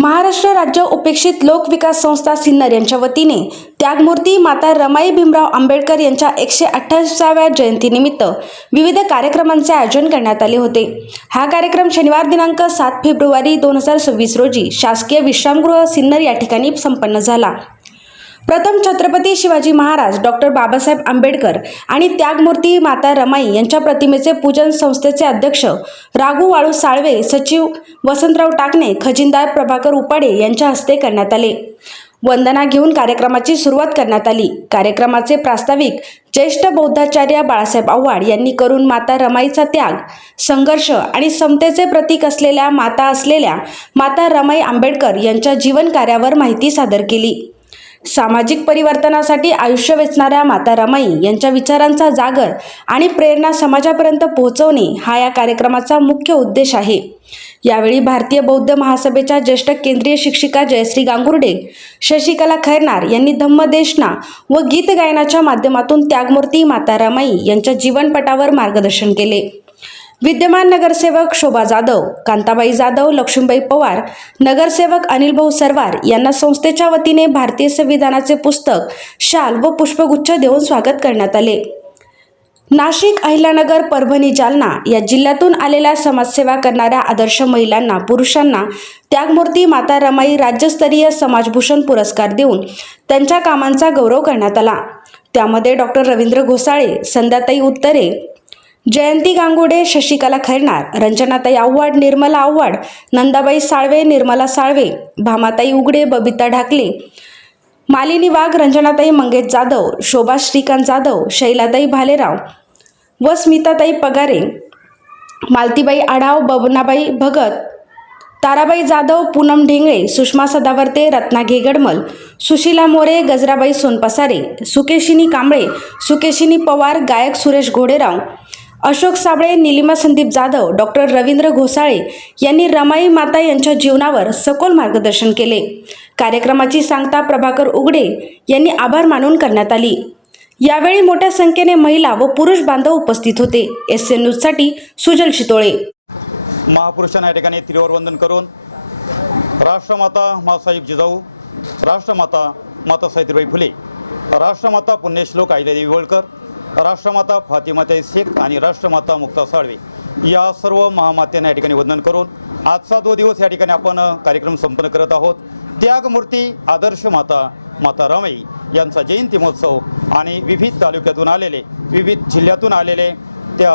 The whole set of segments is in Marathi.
महाराष्ट्र राज्य उपेक्षित लोक विकास संस्था सिन्नर यांच्या वतीने त्यागमूर्ती माता रमाई भीमराव आंबेडकर यांच्या एकशे अठ्ठावीसाव्या जयंतीनिमित्त विविध कार्यक्रमांचे आयोजन करण्यात आले होते. हा कार्यक्रम शनिवार दिनांक सात फेब्रुवारी दोन हजार सव्वीस रोजी शासकीय विश्रामगृह सिन्नर या ठिकाणी संपन्न झाला. प्रथम छत्रपती शिवाजी महाराज डॉक्टर बाबासाहेब आंबेडकर आणि त्यागमूर्ती माता रमाई यांच्या प्रतिमेचे पूजन संस्थेचे अध्यक्ष राघू वाळू साळवे सचिव वसंतराव टाकणे खजिनदार प्रभाकर उपाडे यांच्या हस्ते करण्यात आले. वंदना घेऊन कार्यक्रमाची सुरुवात करण्यात आली. कार्यक्रमाचे प्रास्ताविक ज्येष्ठ बौद्धाचार्य बाळासाहेब आव्हाड यांनी करून माता रमाईचा त्याग संघर्ष आणि समतेचे प्रतीक असलेल्या माता असलेल्या माता रमाई आंबेडकर यांच्या जीवन कार्यावर माहिती सादर केली. सामाजिक परिवर्तनासाठी आयुष्य वेचणाऱ्या माता रमाई यांच्या विचारांचा जागर आणि प्रेरणा समाजापर्यंत पोहोचवणे हा या कार्यक्रमाचा मुख्य उद्देश आहे. यावेळी भारतीय बौद्ध महासभेच्या ज्येष्ठ केंद्रीय शिक्षिका जयश्री गांगुर्डे शशिकला खैरनार यांनी धम्मदेशना व गीत गायनाच्या माध्यमातून त्यागमूर्ती माता रमाई यांच्या जीवनपटावर मार्गदर्शन केले. विद्यमान नगरसेवक शोभा जाधव कांताबाई जाधव लक्ष्मीबाई पवार नगरसेवक अनिल भाऊ सरवार यांना संस्थेच्या वतीने भारतीय संविधानाचे पुस्तक शाल व पुष्पगुच्छ देऊन स्वागत करण्यात आले. नाशिक अहिल्यानगर परभणी जालना या जिल्ह्यातून आलेल्या समाजसेवा करणाऱ्या आदर्श महिलांना पुरुषांना त्यागमूर्ती माता रमाई राज्यस्तरीय समाजभूषण पुरस्कार देऊन त्यांच्या कामांचा गौरव करण्यात आला. त्यामध्ये डॉक्टर रवींद्र घोसाळे संध्याताई उत्तरे जयंती गांगुडे शशिकला खैरनार रंजनाताई आव्हाड निर्मला आव्हाड नंदाबाई साळवे निर्मला साळवे भामाताई उगडे बबिता ढाकले मालिनी वाघ रंजनाताई मंगेश जाधव शोभा श्रीकांत जाधव शैलाताई भालेराव व स्मिताताई पगारे मालतीबाई आढाव बबनाबाई भगत ताराबाई जाधव पूनम ढेंगळे सुषमा सदावर्ते रत्ना घेगडमल सुशीला मोरे गजराबाई सोनपसारे सुकेशिनी कांबळे सुकेशिनी पवार गायक सुरेश घोडेराव अशोक साबळे निलिमा संदीप जाधव डॉक्टर रवींद्र घोसाळे यांनी रमाई माता यांच्या जीवनावर सखोल मार्गदर्शन केले. कार्यक्रमाची सांगता प्रभाकर उगडे यांनी आभार मानून करण्यात आली. यावेळी मोठ्या संख्येने महिला व पुरुष बांधव उपस्थित होते. एस एन न्यूजसाठी सुजल शितोळे. महापुरुषांना या ठिकाणी तिरीवर वंदन करून राष्ट्रमाता मासाहेब जिजाऊ राष्ट्रमाता माता सावित्रीबाई फुले राष्ट्रमाता पुण्यश्लोक अहिल्यादेवी होळकर राष्ट्रमाता फातिमाताई शेख आणि राष्ट्रमाता मुक्ता साळवे या सर्व महामात्यांना या ठिकाणी वंदन करून आजचा दो दिवस या ठिकाणी आपण कार्यक्रम संपन्न करत आहोत त्यागमूर्ती आदर्श माता माता रमाई यांचा जयंती महोत्सव आणि विविध तालुक्यातून आलेले विविध जिल्ह्यातून आलेले त्या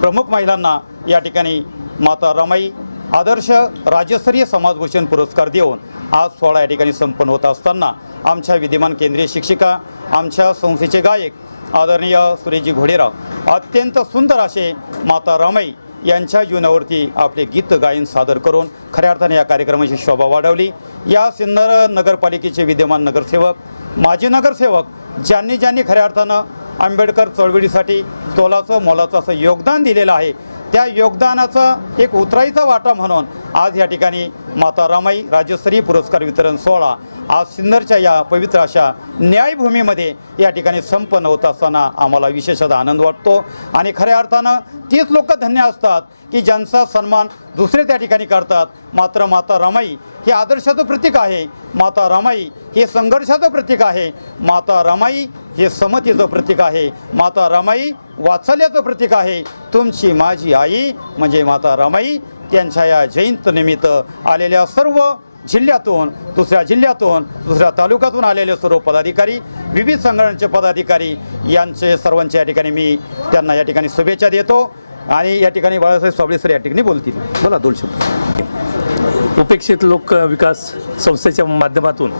प्रमुख महिलांना या ठिकाणी माता रमाई आदर्श राज्यस्तरीय समाजभूषण पुरस्कार देऊन आज सोहळा या ठिकाणी संपन्न होत असताना आमच्या विद्यमान केंद्रीय शिक्षिका आमच्या संस्थेचे गायक आदरणीय सुरेजी घोडेराव अत्यंत सुंदर असे माता रमाई यांच्या जीवनावरती आपले गीत गायन सादर करून खऱ्या अर्थाने या कार्यक्रमाची शोभा वाढवली. या सिन्नर नगरपालिकेचे विद्यमान नगरसेवक माजी नगरसेवक ज्यांनी ज्यांनी खऱ्या अर्थानं आंबेडकर चळवळीसाठी तोलाचं मोलाचं असं योगदान दिलेलं आहे त्या योगदानाचं एक उतराईचा वाटा म्हणून आज या ठिकाणी माता रामाई राज्यस्तरीय पुरस्कार वितरण सोहळा आज सिन्नरच्या या पवित्र अशा न्यायभूमीमध्ये या ठिकाणी संपन्न होत असताना आम्हाला विशेषतः आनंद वाटतो. आणि खऱ्या अर्थानं तीच लोक धन्य असतात की ज्यांचा सन्मान दुसरे त्या ठिकाणी करतात मात्र माता रमाई हे आदर्शाचं प्रतीक आहे. माता रमाई हे संघर्षाचं प्रतीक आहे. माता रमाई हे समतेचं प्रतीक आहे. माता रमाई वात्सल्याचं प्रतीक आहे. तुमची माझी आई म्हणजे माता रमाई त्यांच्या या जयंतनिमित्त आलेल्या सर्व जिल्ह्यातून दुसऱ्या जिल्ह्यातून दुसऱ्या तालुक्यातून आलेले सर्व पदाधिकारी विविध संघटनांचे पदाधिकारी यांचे सर्वांच्या या ठिकाणी मी त्यांना या ठिकाणी शुभेच्छा देतो. आणि या ठिकाणी बाळासाहेब साबळे सर या ठिकाणी बोलतील. बोला दोन शब्द. उपेक्षित लोक विकास संस्थेच्या माध्यमातून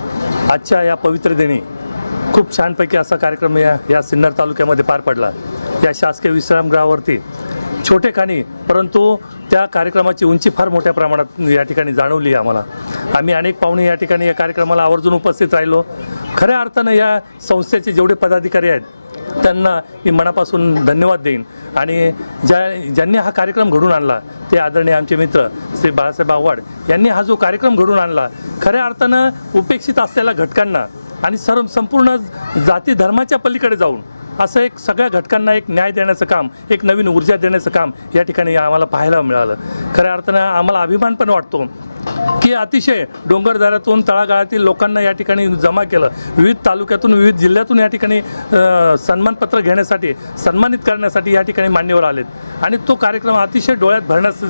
आजच्या या पवित्र दिनी खूप छानपैकी असा कार्यक्रम या या सिन्नर तालुक्यामध्ये पार पडला. या शासकीय विश्रामगृहावरती छोटे खाणी परंतु त्या कार्यक्रमाची उंची फार मोठ्या प्रमाणात या ठिकाणी जाणवली आम्हाला. आम्ही अनेक पाहुणे या ठिकाणी या कार्यक्रमाला आवर्जून उपस्थित राहिलो. खऱ्या अर्थानं या संस्थेचे जेवढे पदाधिकारी आहेत त्यांना मी मनापासून धन्यवाद देईन. आणि ज्या ज्यांनी हा कार्यक्रम घडून आणला ते आदरणीय आमचे मित्र श्री बाळासाहेब आव्हाड यांनी हा जो कार्यक्रम घडून आणला खऱ्या अर्थानं उपेक्षित असलेल्या घटकांना आणि सर्व संपूर्ण जाती धर्माच्या पलीकडे जाऊन असं एक सगळ्या घटकांना एक न्याय देण्याचं काम एक नवीन ऊर्जा देण्याचं काम या ठिकाणी आम्हाला पाहायला मिळालं. खऱ्या अर्थानं आम्हाला अभिमान पण वाटतो की अतिशय डोंगरदऱ्यातून तळागाळातील लोकांना या ठिकाणी जमा केलं. विविध तालुक्यातून विविध जिल्ह्यातून या ठिकाणी सन्मानपत्र घेण्यासाठी सन्मानित करण्यासाठी या ठिकाणी मान्यवर आलेत. आणि तो कार्यक्रम अतिशय डोळ्यात भरण्यास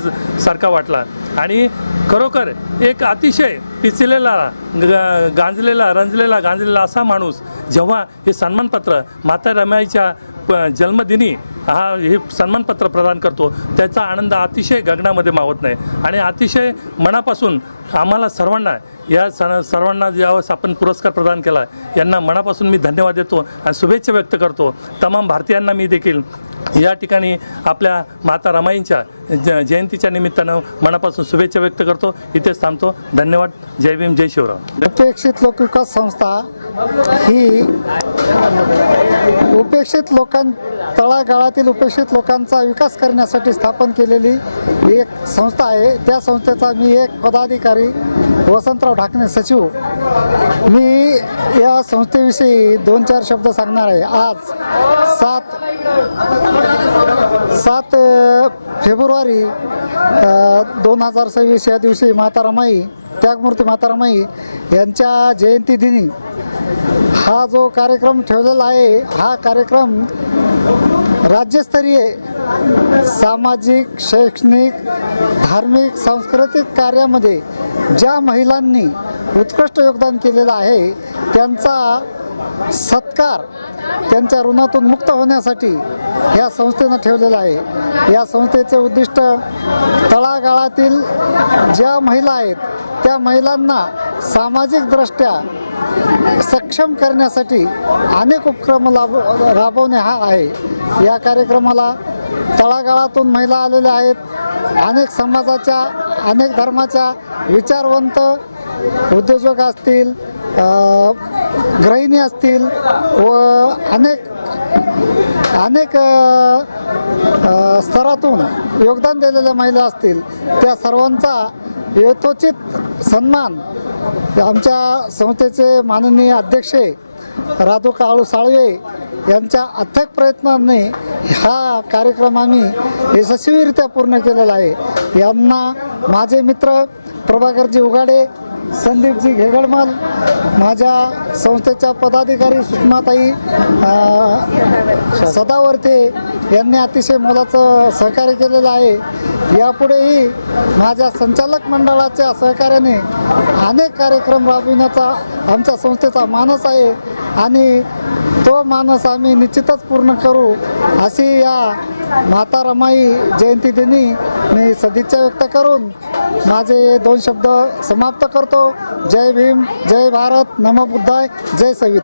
सारखा वाटला. आणि खरोखर एक अतिशय पिचलेला ग- गांजलेला रंजलेला गांजलेला असा माणूस जेव्हा हे सन्मानपत्र माता रमाईच्या प- जन्मदिनी हा हे सन्मानपत्र प्रदान करतो. त्याचा आनंद अतिशय गगनामध्ये मावत नाही. आणि अतिशय मनापासून आम्हाला सर्वांना या स सर्वांना ज्यावेळेस आपण पुरस्कार प्रदान केला यांना मनापासून मी धन्यवाद देतो आणि शुभेच्छा व्यक्त करतो. तमाम भारतीयांना मी देखील या ठिकाणी आपल्या माता रमाईंच्या ज जयंतीच्या निमित्तानं मनापासून शुभेच्छा व्यक्त करतो. इथेच थांबतो. धन्यवाद. जय भीम जय शिवराम. उपेक्षित लोकविकास संस्था ही उपेक्षित लोकां तळागाळातील उपेक्षित लोकांचा विकास करण्यासाठी स्थापन केलेली एक संस्था आहे. त्या संस्थेचा मी एक पदाधिकारी वसंतराव ढाकणे सचिव. मी या संस्थेविषयी दोन चार शब्द सांगणार आहे. आज सात सात फेब्रुवारी दोन हजार सव्वीस या दिवशी माता रमाई त्यागमूर्ती माता रमाई यांच्या जयंतीदिनी हा जो कार्यक्रम ठेवलेला आहे हा कार्यक्रम राज्यस्तरीय सामाजिक शैक्षणिक धार्मिक सांस्कृतिक कार्यामध्ये ज्या महिलांनी उत्कृष्ट योगदान केलेलं आहे त्यांचा सत्कार त्यांच्या ऋणातून मुक्त होण्यासाठी ह्या संस्थेनं ठेवलेलं आहे. या संस्थेचे उद्दिष्ट तळागाळातील ज्या महिला आहेत त्या महिलांना सामाजिकदृष्ट्या सक्षम करण्यासाठी अनेक उपक्रम लाभ राबवणे हा आहे. या कार्यक्रमाला तळागाळातून महिला आलेल्या आहेत. अनेक समाजाच्या अनेक धर्माच्या विचारवंत उद्योजक असतील गृहिणी असतील व अनेक अनेक स्तरातून योगदान दिलेल्या महिला असतील. त्या सर्वांचा यथोचित सन्मान आमच्या संस्थेचे माननीय अध्यक्ष राधू काळू साळवे यांच्या अथक प्रयत्नांनी हा कार्यक्रम आम्ही यशस्वीरित्या पूर्ण केलेला आहे. यांना माझे मित्र प्रभाकरजी उगाडे संदीपजी घेगडमाल माझ्या संस्थेच्या पदाधिकारी सुषमाताई सदावर्ते यांनी अतिशय मोलाचं सहकार्य केलेलं आहे. यापुढेही माझ्या संचालक मंडळाच्या सहकार्याने अनेक कार्यक्रम राबविण्याचा आमच्या संस्थेचा मानस आहे आणि तो मानस आम्ही निश्चितच पूर्ण करू अशी या माता रमाई जयंती दिनी मी सदिच्छा व्यक्त करून माझे हे दोन शब्द समाप्त करतो. जय भीम जय भारत नम बुद्धाय जय सविता.